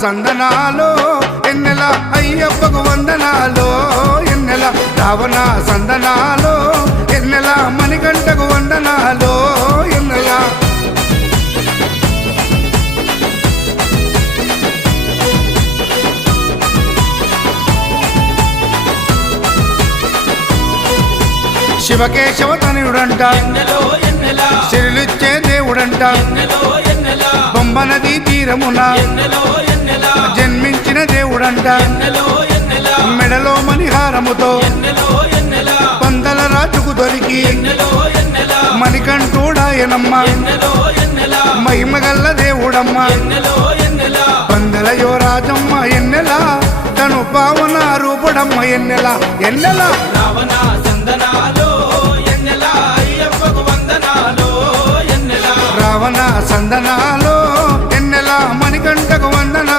సందనాలో ఎన్నెల అయ్యప్పకు వందనాలో ఎన్నెల రావణ సందనాలో ఎన్నెల మణికంఠకు వందనాలో ఎన్నెల శివకేశవ తనయుడంట శిరులిచ్చే దేవుడంట బొమ్మ నదీ తీరమున జన్మించిన దేవుడంట మెడలో మణిహారముతో పందల రాజుకు దొరికి మణికంఠుడాయనమ్మ మహిమగల్ల దేవుడమ్మ పందల యువరాజమ్మ ఎన్నెల తను పావన రూపుడమ్మ ఎన్నెల ఎన్నెల రావణ సందనాలో ఎన్నెల అయ్యప్పకు వందనాలో ఎన్నెల రావణ సందనాలో